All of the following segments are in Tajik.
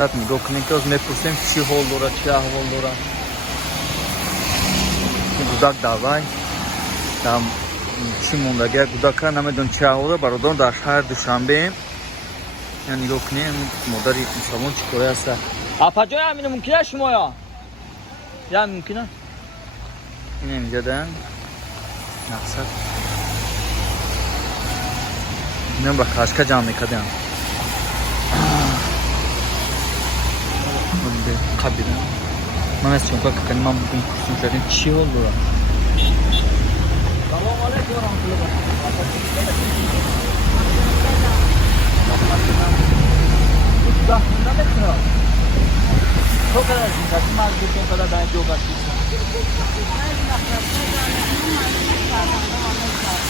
نگاه کنین که از میپرسیم چی حال داره چی احوال داره. گودک دوای там چی موندگی گودک نمیدون چی احواله. برادران در شهر دوشنبه یعنی نگاه کنین مادری مسلمان چی کاره هسته. اپا جای همینه ممکنه شما یا ممکنه این اینجا دن نقصد اینم با خشکه جمع میکردیم قبیدم من از چونکا که کنیم من بودیم کسیم شدیم چی حال دارم. سلام علیکم و رحمت الله تو کدر این کسی مرگی تو کدر دایم جو کسی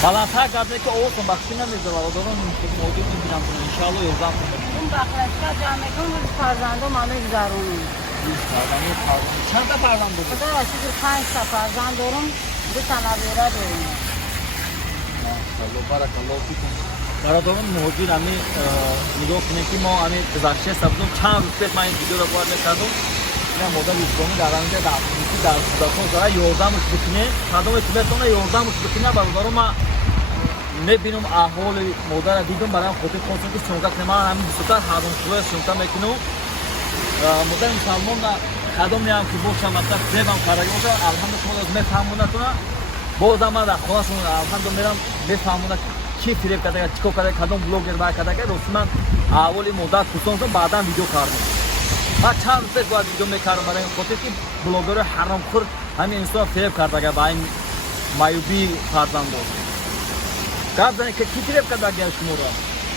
بالاتر کرده که اوتون بخشی نمیزده برادران موجود میبینم کنه انشاءالله یوزم کنه اون بخشکه جمعه کن روز فرزنده مانه گذارونیم. چند تا فرزند بودی؟ خدا شکر 5 تا فرزند دارم 2 تا نویره دارم. ماشاءالله بارک الله فیکم. برادران موجود همی نگاه کنیم که ما همی گذشته سبزون چند روز پیش من این ویدیو رو باید میکردم. این مادر اسلامی در آنجا در صداقون زاره یوردمش بکنه خدام تیبتونه یوردمش بکنه. برادران ما میبینم احوال مادر را دیدم برایم خودی خواستم که سنگت نمان همین بسیار خدام شروع سنگت میکنم. مادر مسلمان خدام میام که باشم مثلا زیبم کارگی باشه الحمدلله شما از میفهمونه کنه باز من در خونه شما الحمدلله میرم میفهمونه چی فریب کرده چیکار کرده کدام بلاگر باید کرده که دوست من اول مدت پسندم بعدا ویدیو کردم. من چند روز بعد ویدیو میکردم برای خاطر که بلاگر حرامخور همین انسان فریب کرده که با این مایوبی فرزند بود. گفتن که کی فریب کرده که شما را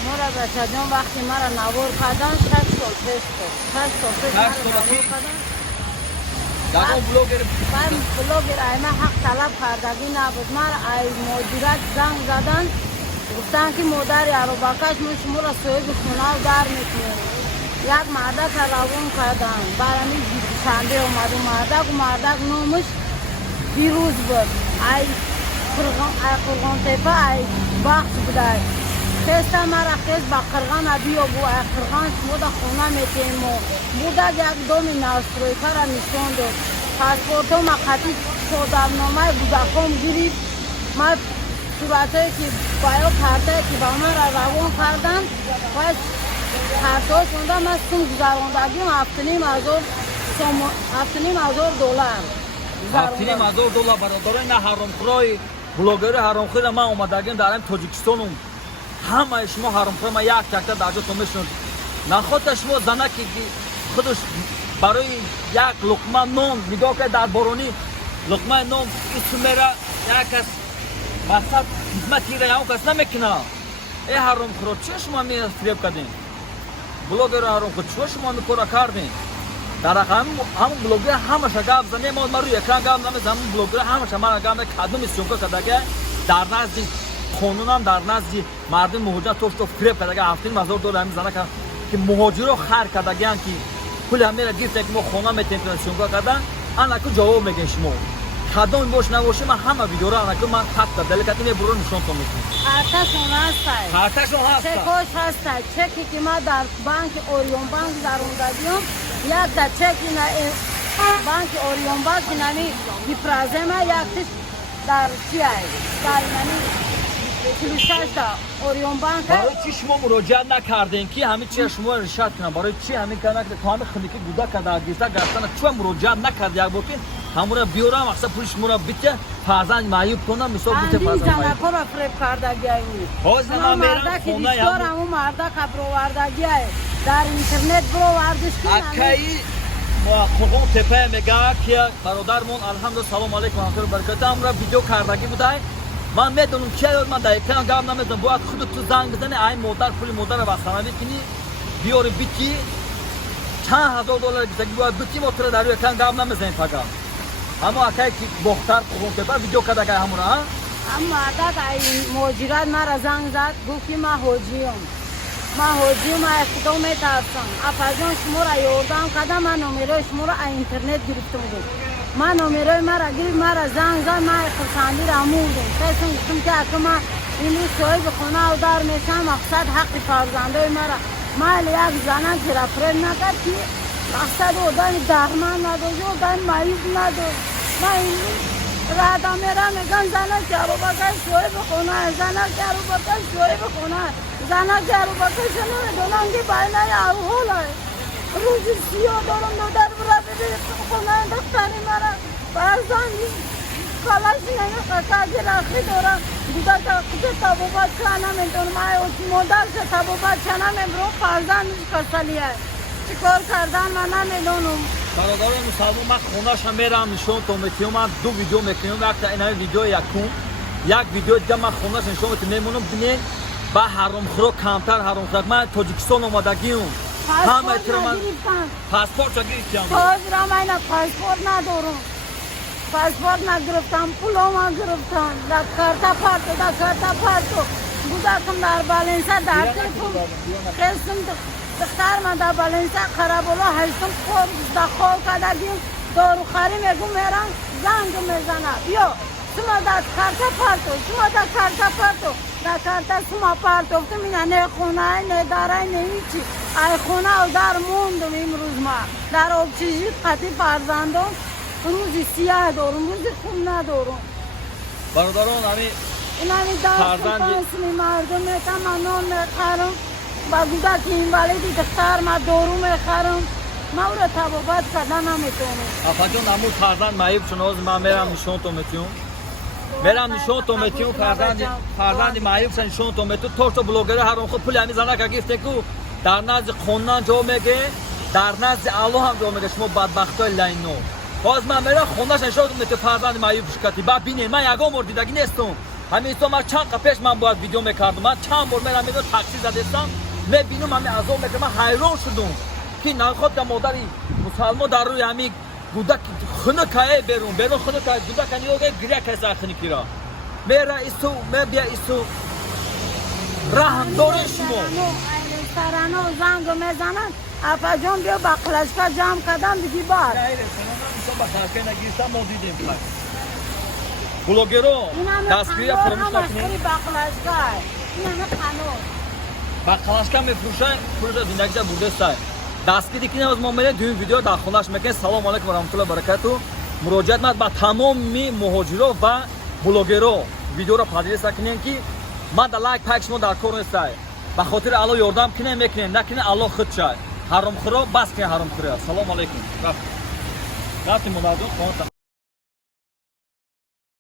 مرا بچه جان وقتی مرا نوار کردن 6 سال پیش بود. 6 سال پیش مرا نوار کردن. داغون بلاگر من بلاگر ایمه حق طلب کردگی نبود. مرا ای مدیرت زنگ زدن گفتن که مادر عروبکش ما شما را صاحب خونه و در میکنیم. یک مردک روان کردن برای شنبه اومد و مردک نامش دیروز بود. ای قرغان تپه ای بخش بوده. خیسته مرا خیست با قرغان بیا بو ای قرغان شما دا خونه میتیم و بوده یک دومی ناسترویکه را نشان داد. پاسپورتم قطعی شدمنامه بودکم گرید. من صورتایی که باید کارتایی که با من را روان کردن باید کارتای شونده من سون گذراندگیم 7,500 دلار. 7,500 دلار برادرای نه حرامخورای بلاگر حرامخور من اومدگیم در این تاجیکستانم همه شما حرامخور من یک تکتا در جاتون میشنون نخواد شما زنه که خودش برای یک لقمه نان نگاه که در بارانی لقمه نان اسم میره یک کس مقصد خدمتی را اون کس نمیکنه. ای حرامخور چه شما می فریب کردین بلاگر حرامخور چه شما میکره کردین در همون بلاگر همش گپ زنه ما روی اکران گپ نمیزنم. همون بلاگر همش ما گپ کدوم استونکا کرده در نزد قانون هم در نزد مردم مهاجرت تو فریب کرده 7,000 دلار میزنه که مهاجر رو خر کرده که پول همه را گرفته که ما خونه میتیم استونکا کردن. انا کو جواب میگن شما خدام باش نباشه من همه ویدیو را انا کو من خط دلکتی میبرون نشون تو میکنم. کارتشون هست. کارتشون هست. چکش هست. چکی که ما در بانک اوریون بانک داروندادیم یک تا چکی نه بانک اوریون بانک نمی دیپرازما یکتش در چی است در نمی 46 تا اوریون بانک. برای چی شما مراجعه نکردین که همین چی شما رشد کنن؟ برای چی همین کنن که تو همه خنیکی گودا کرده گیسا گرفتن چون مراجعه نکرد یک بار که همون بیورم اصلا پولیس مرا بیته فرزند معیوب کنم مثلا بیته فرزند معیوب کنم کار فریب کردگی است. باز من میرم خونه یا همون مردا کبروردگی است در اینترنت بروردش کنم. اکی ما قرغان تپه میگه که برادرمون الحمدلله سلام علیکم و رحمت الله برکاته امر ویدیو کردگی بوده. من میدونم چه من در اکران گام نمیدونم باید خودت تو زنگ بزنی این مادر پول مادر رو بسنه کنی بیاری بیتی چند هزار دلار گیتگی باید بیتی موتور در روی اکران گام نمیزنی فقط اما اکی که بختر قرغان تپه ویدیو کرده که همون ها اما عدد این مهاجرت مرا زنگ زد گفت که من حاجیم ما اقدام میترسم افزان شما را یوردم کدام من نمره شما را اینترنت گرفتم بود. من نمره مرا گرفت مرا زنگ زد من خرسندی را موندم خیلی گفتم که اگه من این روز صاحب خونه و در میشم مقصد حق فرزندای مرا майли як занак рафред накард ки мақсад одами дағман надошт одами маюб надошт. ман рада мерам меган занак ҷарубакаш соҳиби хона занак ҷарубакаш соҳиби хона занак ҷарубакаш намедонам ки байнаи аҳвол аст. рӯзи сиёҳ дорам додар бура бибир хонаи духтари мара фарзанди калаши нақаки рахӣ дорам гудака табобат ка наметонам ай модарша табобат ка намебро фарзандиш касалӣ аст чӣ кор кардан ман намедонам. бародарои мусалмон ман хонаша мерам нишонтон метиҳам. ман ду видео мекунам. якта инаи видеои якум як видеои дига ман хонаша нишон метиҳам. мемонам бинед ба ҳаромхӯро камтар ҳаромхӯрак. ман тоҷикистон омадагиам. ҳама тираман паспортша гирифтам. ҳозирам айна паспорт надорам. паспорт нагирифтам, пулома гирифтам. да карта парто гудакам дар баленса дар телефон хестам духтарма дар баленса қарабола ҳаштум хол кардагим дорухарӣ мегӯ мерам занг мезанад ё сума дар карта парто дар карта сума партофтум ина не хонае не дарае не ҳичи ай хонау дар мондум имрӯз ма дар обчижит қати фарзандон рӯзи сиёҳ дорум рӯзи хуб надорум. бародарон ами инами дастпансми мардум метама нон мехарам ба гудаки инвалиди духтар ма дору мехарам. ман ӯро табобат карда наметонам. афаҷон аму фарзанд маиб шуноз ман мерам нишонтон метиҳам. мерам нишонтон метиҳам. фарзанди маибша нишонтон метиҳам. то блогери ҳаромхӯр пули ҳами занака гирифте ку дар назди қонунан ҷо меге дар назди аллоҳ ҳам ҷо меге. шумо бадбахтои лайно ҳоз ман мерам хонаша нишонтон метиҳам. фарзанди маиб шикати ба бинед ман ягон бор дидагӣ нестам. ҳамин ман чанд қа пеш ман бояд видео мекардам. ман чанд бор мерам мегӯ такси задестам мебинам ҳами азоб мекардам. ман ҳайрон шудам ки нахот ка модари мусалмон дар рӯи ҳами гудаки хунукае берун хунукае гудака ниёга гиря кайса хунукира мера исту мебия исту раҳм доред шумо. ресторано занг мезанад апаҷон биё ба қилачка ҷамъ кардам диги бар блогеро дастгирия фаромӯш накунед. ба қалашка мефурӯшад пулро зиндагиша бурдестай дастгирӣ ки наоз мо меред дуюм видео дар хонаш мекунед. салому алайкум варахматуллоҳи баракату. муроҷиат мад ба тамоми муҳоҷиро ва блогеро видеоро падриса кунед ки ман да лайк пайк шумо дар кор нестай. ба хотири алло ёрдам кине мекунед накунед алло худ шад. ҳаромхӯро бас кинед ҳаромхӯрият. салому алайкум. рафтим монадон